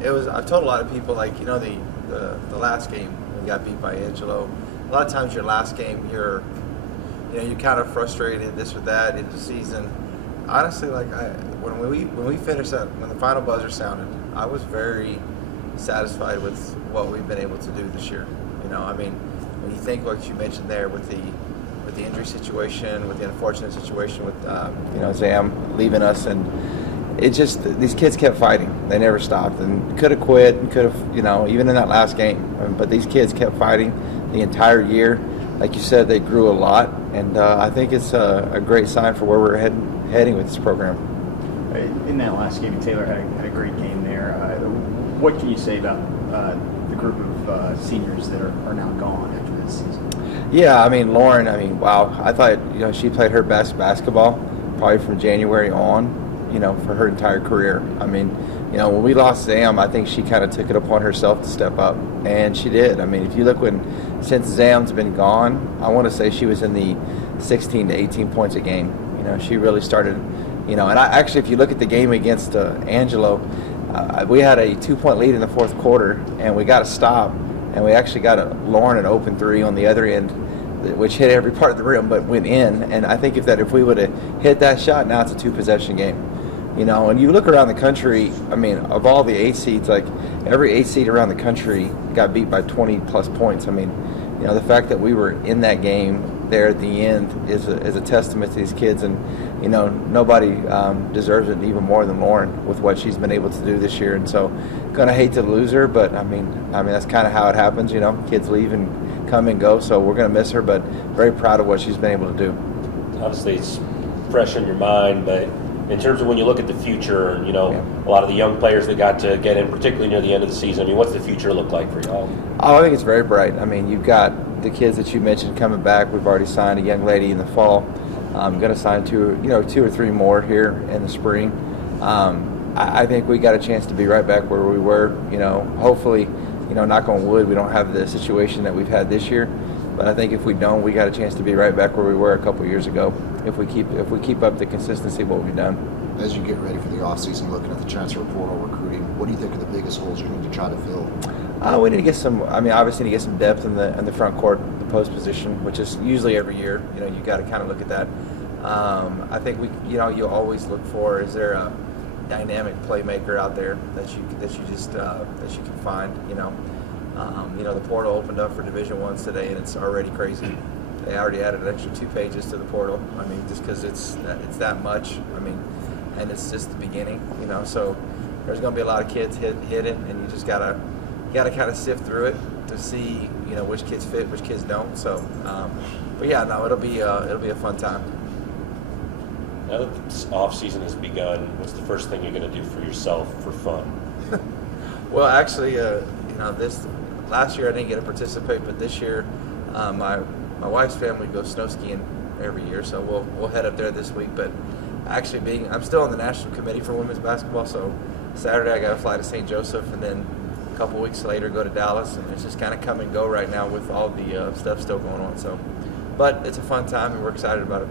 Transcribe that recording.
it was. I've told a lot of people, like, the last game we got beat by Angelo. A lot of times your last game, you're kind of frustrated, this or that in the season. Honestly, like when we finished that, when the final buzzer sounded, I was very satisfied with what we've been able to do this year. I mean, when you think what you mentioned there with the injury situation, with the unfortunate situation with Zam leaving us, and it just, these kids kept fighting. They never stopped, and could have quit, and could have, even in that last game. But these kids kept fighting the entire year. Like you said, they grew a lot, and I think it's a great sign for where we're heading with this program. In that last game, Taylor had a great game there. What can you say about the group of seniors that are now gone after this season? Yeah, I mean, Lauren, wow. I thought, she played her best basketball probably from January on, for her entire career. I mean, when we lost Zam, I think she kind of took it upon herself to step up, and she did. I mean, if you look since Zam's been gone, I want to say she was in the 16 to 18 points a game. She really started, and actually, if you look at the game against Angelo, we had a 2-point lead in the fourth quarter, and we got a stop, and we actually got Lauren an open three on the other end, which hit every part of the rim but went in. And I think if we would have hit that shot, now it's a 2-possession game. And you look around the country, I mean, of all the 8 seeds, like every 8 seed around the country got beat by 20 plus points. I mean, the fact that we were in that game there at the end is a testament to these kids, and nobody deserves it even more than Lauren with what she's been able to do this year. And so, gonna hate to lose her, but I mean that's kind of how it happens. Kids leave and come and go, so we're gonna miss her, but very proud of what she's been able to do. Obviously, it's fresh in your mind, but in terms of when you look at the future, a lot of the young players that got to get in, particularly near the end of the season, I mean, what's the future look like for y'all? Oh, I think it's very bright. I mean, you've got the kids that you mentioned coming back. We've already signed a young lady in the fall. I'm going to sign two or three more here in the spring. I think we got a chance to be right back where we were. Hopefully, knock on wood, we don't have the situation that we've had this year. But I think if we don't, we got a chance to be right back where we were a couple of years ago. If we keep up the consistency of what we've done. As you get ready for the offseason, looking at the transfer portal recruiting, what do you think are the biggest holes you need to try to fill? We need to get some. I mean, obviously, need to get some depth in the front court, the post position, which is usually every year. You got to kind of look at that. I think you always look for, is there a dynamic playmaker out there that you can find. The portal opened up for Division I's today, and it's already crazy. They already added an extra 2 pages to the portal. I mean, just because it's that much. I mean, and it's just the beginning. So there's going to be a lot of kids hit it, and you just gotta kind of sift through it to see which kids fit, which kids don't. So, but yeah, no, it'll be a fun time. Now that the off season has begun, what's the first thing you're going to do for yourself for fun? Well, actually, this last year I didn't get to participate, but this year my wife's family goes snow skiing every year, so we'll head up there this week. But actually, I'm still on the national committee for women's basketball, so Saturday I got to fly to St. Joseph, and then a couple weeks later go to Dallas, and it's just kind of come and go right now with all the stuff still going on. So, but it's a fun time, and we're excited about it.